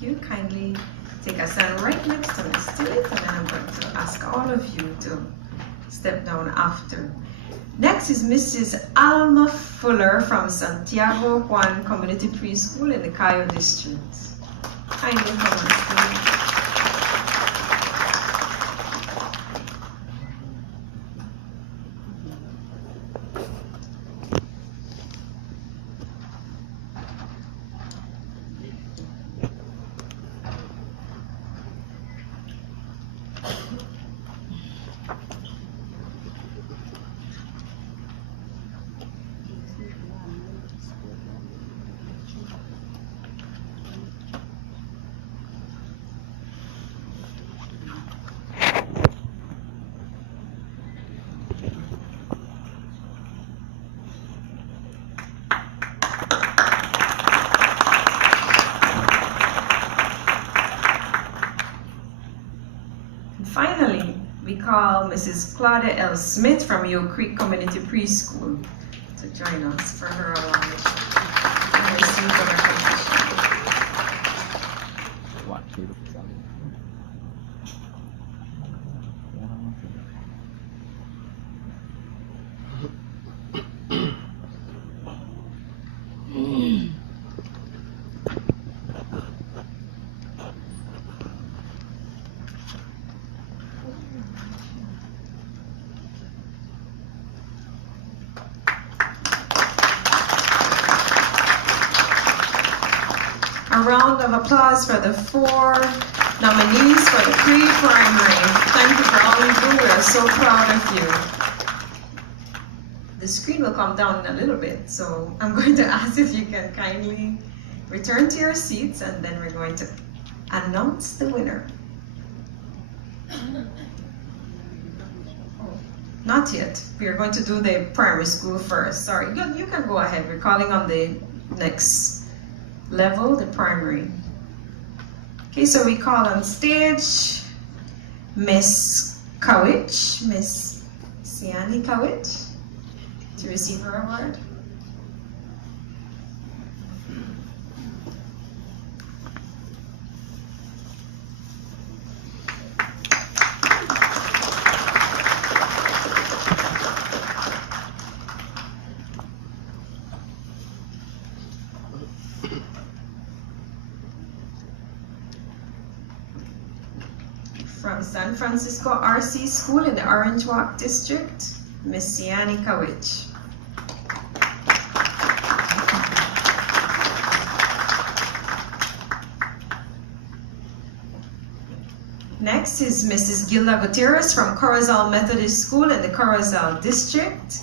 you. Kindly take a stand right next to Ms. Tillit, and then I'm going to ask all of you to step down after. Next is Mrs. Alma Fuller from Santiago Juan Community Preschool in the Cayo District. Kindly come on stage. Finally, we call Mrs. Claudia L. Smith from Yoke Creek Community Preschool to join us for her and receive the recognition. A round of applause for the 4 nominees for the pre-primary. Thank you for all you do. We are so proud of you. The screen will come down in a little bit, so I'm going to ask if you can kindly return to your seats, and then we're going to announce the winner. Not yet. We are going to do the primary school first. Sorry, you can go ahead. We're calling on the next level, the primary. Okay, so we call on stage Miss Kowich, Miss Siani Kowich, to receive her award. From San Francisco RC School in the Orange Walk District, Miss Siani Kowich. Next is Mrs. Gilda Gutierrez from Corozal Methodist School in the Corozal District.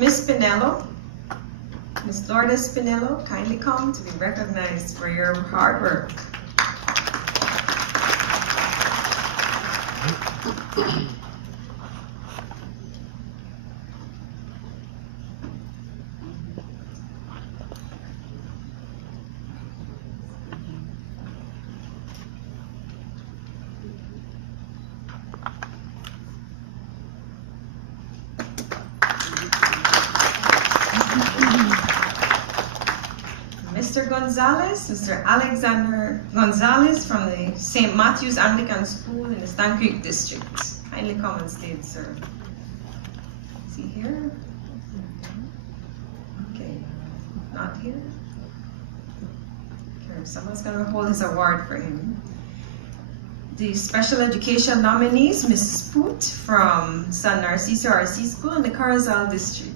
Miss Spinello, Miss Lourdes Spinello, kindly come to be recognized for your hard work. Mr. Gonzalez, Mr. Alexander Gonzalez from the St. Matthew's Anglican School in the Stan Creek District. Kindly come on stage, sir. Is he here? Okay, not here? Okay, someone's gonna hold his award for him. The special education nominees, Mrs. Poot from San Narciso RC School in the Corozal District.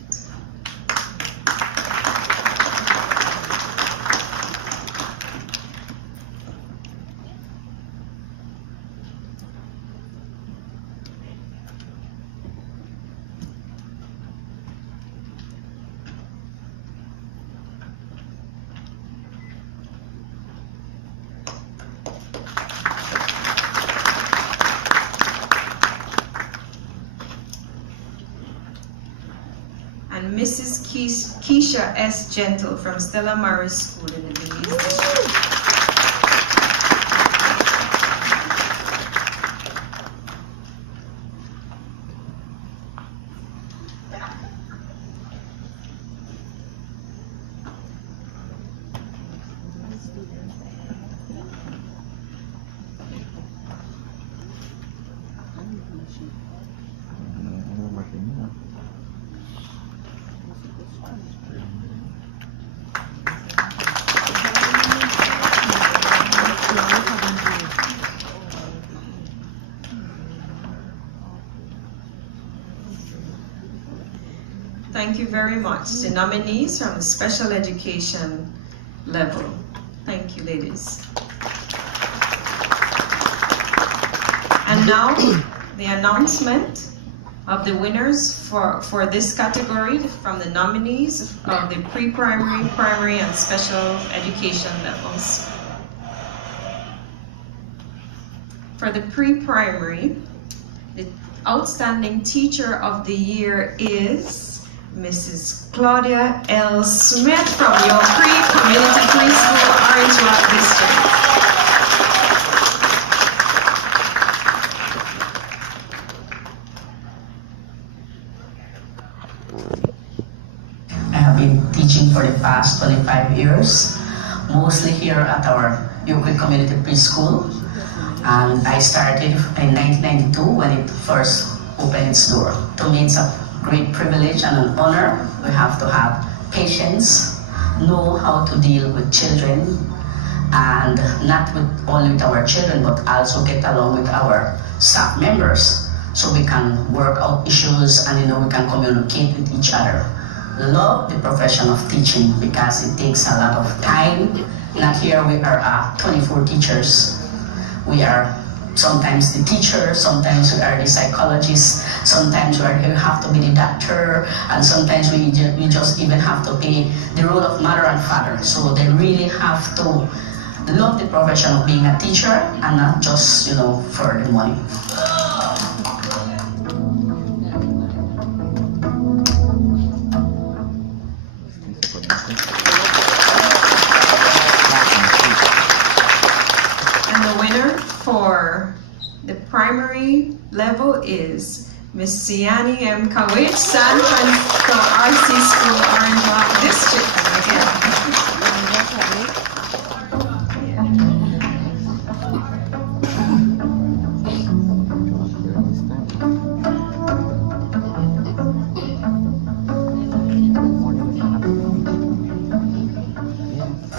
Keisha S. Gentle from Stella Maris School in the Belize District. Thank you very much. The nominees from the special education level. Thank you, ladies. And now, the announcement of the winners for this category from the nominees of the pre-primary, primary, and special education levels. For the pre-primary, the outstanding teacher of the year is Mrs. Claudia L. Smith from York Creek Community Preschool, Orange Walk District. I have been teaching for the past 25 years, mostly here at our York Creek Community Preschool. And I started in 1992 when it first opened its door. To me, it's a great privilege and an honor. We have to have patience, know how to deal with children, and not only with our children, but also get along with our staff members so we can work out issues and we can communicate with each other. Love the profession of teaching because it takes a lot of time. Not here we are 24 teachers. We are sometimes the teacher, sometimes we are the psychologist, sometimes we have to be the doctor, and sometimes we just even have to play the role of mother and father. So they really have to love the profession of being a teacher and not just, for the money. And the winner for the primary level is Miss Siani M. Kawich, San Francisco RC School, Orange Walk District.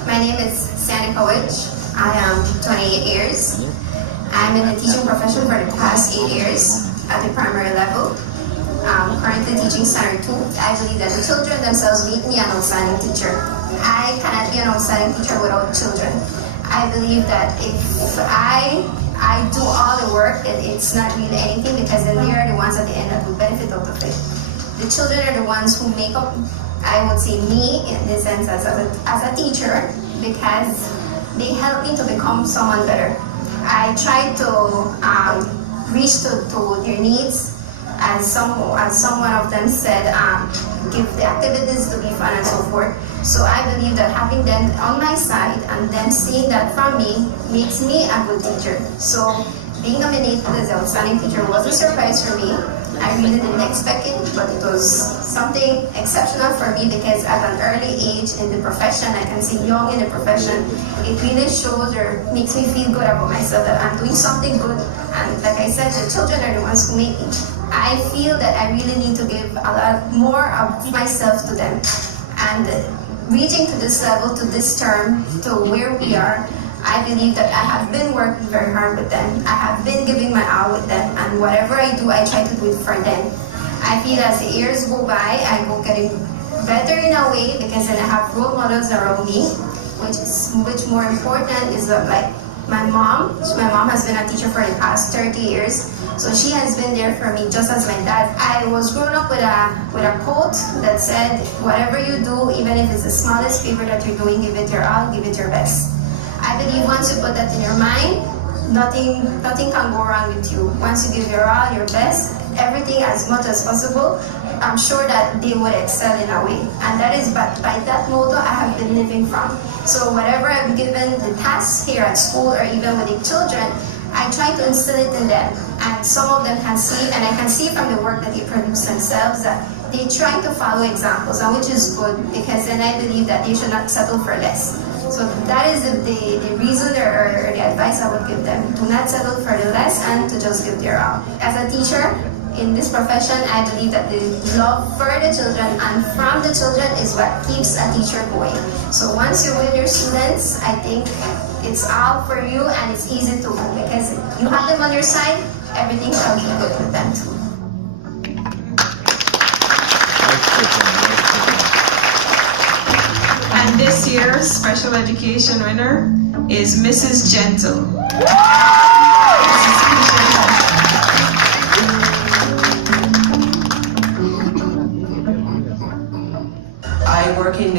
My name is Siani Kawich. I am 28 years. I'm in the teaching profession for the past 8 years at the primary level. I'm currently teaching Standard 2. I believe that the children themselves make me an outstanding teacher. I cannot be an outstanding teacher without children. I believe that if I do all the work, then it's not really anything because then they are the ones at the end that will benefit out of it. The children are the ones who make up, I would say, me in this sense as a teacher because they help me to become someone better. I try to reach to their needs, as someone of them said, give the activities to be fun and so forth. So I believe that having them on my side and them seeing that from me makes me a good teacher. So being nominated as the outstanding teacher was a surprise for me. I really didn't expect it, but it was something exceptional for me because at an early age in the profession, I can see young in the profession, it really shows or makes me feel good about myself that I'm doing something good. And like I said, the children are the ones who make me. I feel that I really need to give a lot more of myself to them. And reaching to this level, to this term, to where we are, I believe that I have been working very hard with them. I have been giving my all with them, and whatever I do, I try to do it for them. I feel as the years go by, I go getting better in a way because then I have role models around me, which more important is that like my mom. My mom has been a teacher for the past 30 years, so she has been there for me just as my dad. I was growing up with a quote that said, "Whatever you do, even if it's the smallest favor that you're doing, give it your all, give it your best." I believe once you put that in your mind, nothing can go wrong with you. Once you give your all, your best, everything as much as possible, I'm sure that they would excel in a way. And that is by that motto I have been living from. So whatever I'm given the tasks here at school or even with the children, I try to instill it in them. And some of them can see, and I can see from the work that they produce themselves, that they try to follow examples, and which is good, because then I believe that they should not settle for less. So that is the reason or the advice I would give them. Do not settle for the less and to just give their all. As a teacher in this profession, I believe that the love for the children and from the children is what keeps a teacher going. So once you win your students, I think it's all for you and it's easy to move, because you have them on your side, everything shall be good with them too. And this year's special education winner is Mrs. Gentle. I work in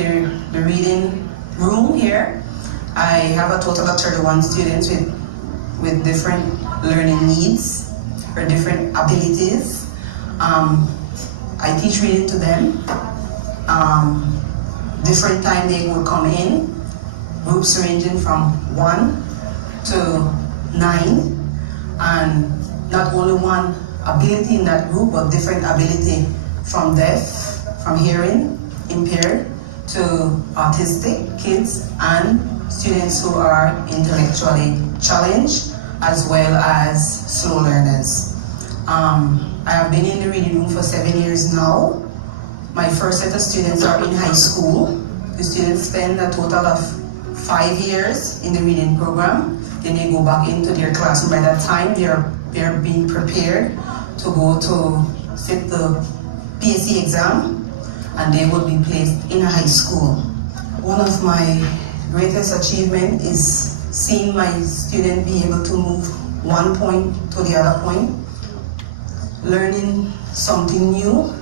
the reading room here. I have a total of 31 students with different learning needs or different abilities. I teach reading to them. Different time they will come in, groups ranging from 1 to 9, and not only one ability in that group, but different ability from deaf, from hearing impaired to autistic kids and students who are intellectually challenged, as well as slow learners. I have been in the reading room for 7 years now. My first set of students are in high school. The students spend a total of 5 years in the reading program. Then they go back into their classroom. By that time, they're being prepared to go to sit the PSC exam, and they will be placed in a high school. One of my greatest achievement is seeing my student be able to move one point to the other point, learning something new,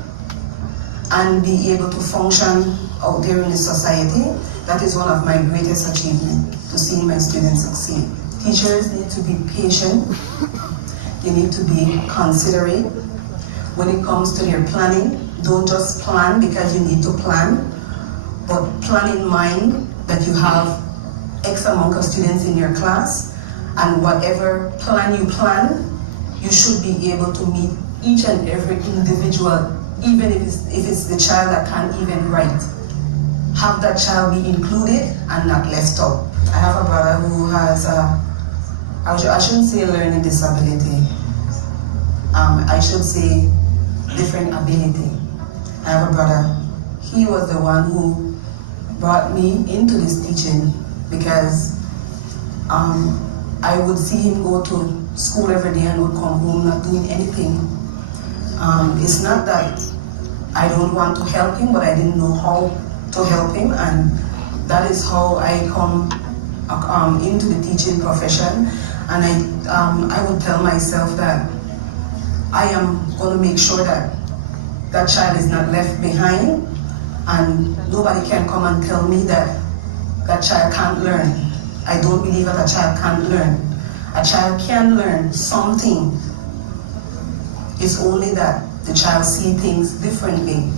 and be able to function out there in the society. That is one of my greatest achievements, to see my students succeed. Teachers need to be patient. They need to be considerate. When it comes to their planning, don't just plan because you need to plan, but plan in mind that you have X amount of students in your class, and whatever plan you plan, you should be able to meet each and every individual, even if it's the child that can't even write. Have that child be included and not left out. I have a brother who has I shouldn't say learning disability. I should say different ability. I have a brother. He was the one who brought me into this teaching, because I would see him go to school every day and would come home not doing anything. It's not that I don't want to help him, but I didn't know how to help him, and that is how I come into the teaching profession. And I would tell myself that I am going to make sure that that child is not left behind, and nobody can come and tell me that that child can't learn. I don't believe that a child can't learn. A child can learn something. It's only that the child sees things differently.